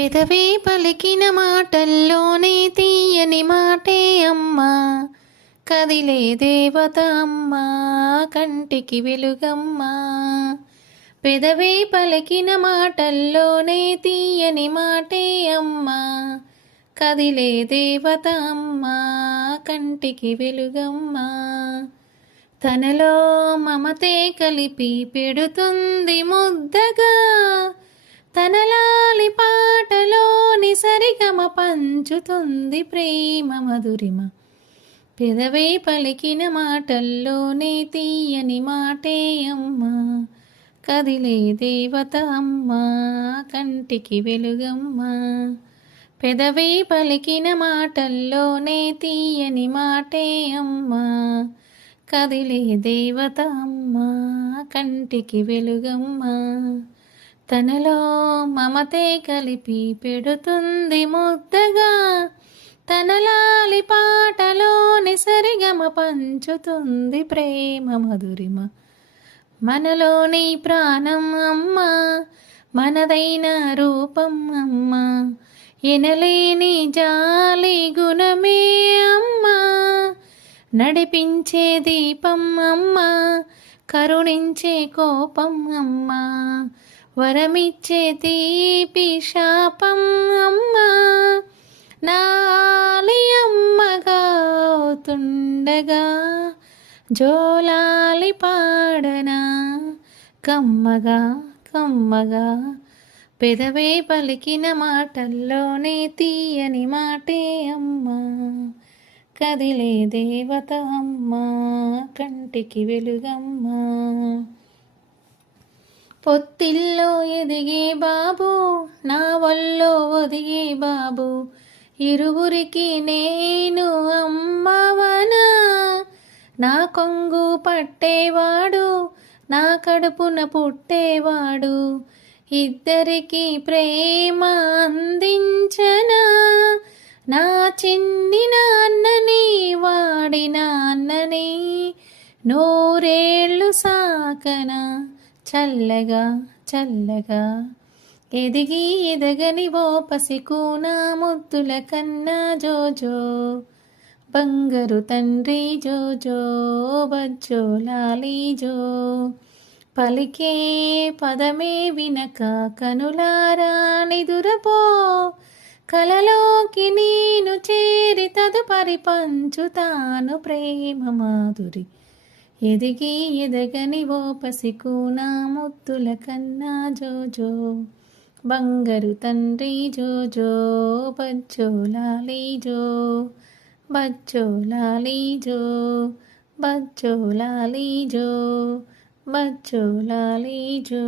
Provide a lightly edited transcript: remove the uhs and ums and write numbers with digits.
పెదవే పలికిన మాటల్లోనే తీయని మాటే అమ్మా, కదిలే దేవత అమ్మా, కంటికి వెలుగమ్మా. పెదవే పలికిన మాటల్లోనే తీయని మాటే అమ్మా, కదిలే దేవత అమ్మా, కంటికి వెలుగమ్మా. తనలో మమతే కలిపి పెడుతుంది ముద్దగా, తనలాలి పాటలోని సరిగమ పంచుతుంది ప్రేమ మధురిమ. పెదవే పలికిన మాటల్లోనే తీయని మాటే అమ్మా, కదిలే దేవత అమ్మా, కంటికి వెలుగమ్మా. పెదవే పలికిన మాటల్లోనే తీయని మాటే అమ్మా, కదిలే దేవత అమ్మా, కంటికి వెలుగమ్మా. తనలో మమతే కలిపి పెడుతుంది ముద్దగా, తనలాలి పాటలోని సరిగమ పంచుతుంది ప్రేమ మధురిమ. మనలోని ప్రాణం అమ్మా, మనదైన రూపం అమ్మా, ఎనలేని జాలి గుణమే అమ్మా, నడిపించే దీపం అమ్మా, కరుణించే కోపం అమ్మా, వరమిచ్చే తీపి శాపం అమ్మా. నాలి అమ్మగా అవుతుండగా జోలాలి పాడనా కమ్మగా కమ్మగా. పెదవే పలికిన మాటల్లోనే తీయని మాటే అమ్మా, కదిలే దేవత అమ్మా, కంటికి వెలుగమ్మా. పొత్తిల్లో ఎదిగే బాబు, నా వల్లో ఒదిగే బాబు, ఇరువురికి నేను అమ్మవనా. నా కొంగు పట్టేవాడు, నా కడుపున పుట్టేవాడు, ఇద్దరికి ప్రేమ అందించనా. నా చిన్ని నాన్నని వాడి నాన్నని నూరేళ్ళు సాకనా, చల్లగా చల్లగా. ఎదిగి ఎదగని ఓ పసికూన ముద్దుల కన్నా జోజో, బంగారు తండ్రి జోజో, బజ్జో లాలి జో. పలికే పదమే వినక కనులారా నిదురపో, కలలోకి నేను చేరి తదుపరి పంచుతాను ప్రేమ మాధురి. ఎదిగి ఎదగని ఓ పసికూన ముద్దుల కన్నా జోజో, బంగారు తండ్రి జోజో, బజ్జో లాలి జో, బజ్జో లాలి జో, బజ్జో లాలి జో, బజ్జో లాలి జో.